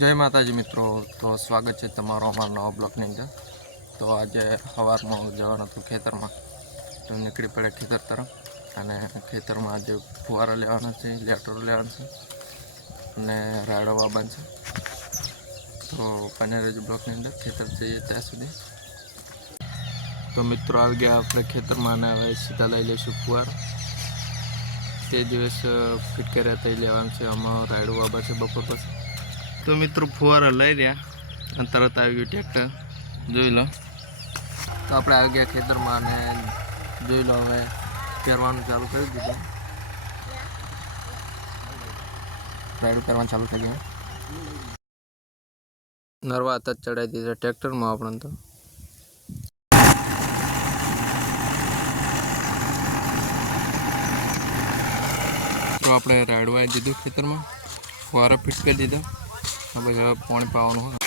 जय माताजी मित्रों। तो स्वागत है तमारो अमारा नवा ब्लॉगनी अंदर। तो आज सवार में जवाना तो खेतर में तो निकली पड़े खेतर तरफ अने खेतर में आज फुवारा लेवाना छे, लेटर लेवाना छे ने रायडो वाबान छे। तो बने रहिजो ब्लॉगनी अंदर खेतर जईए त्यां सुधी। तो मित्रों आ गया अपने खेतर में ने हवे सीधा लई लईशुं फुवारा। ते दिवस फिट कर्या ते लेवानुं छे। आमां रायडो वाबा छे बपोर पछी। तो मित्रों फुवारा लई रह्या અને તરત આવી ગયું ટ્રેક્ટર જોઈ લો। તો આપણે આવી ગયા ખેતરમાં અને જોઈ લો હવે પહેરવાનું ચાલુ કરી દીધું, રાઈડ કરવાનું ચાલુ થઈ ગયું। નરવા હાથ જ ચડાવી દીધા ટ્રેક્ટરમાં આપણે। તો આપણે રાડવા દીધું ખેતરમાં, ફુવારા ફિટ કરી દીધા। હવે પાણી પાવાનું હોય।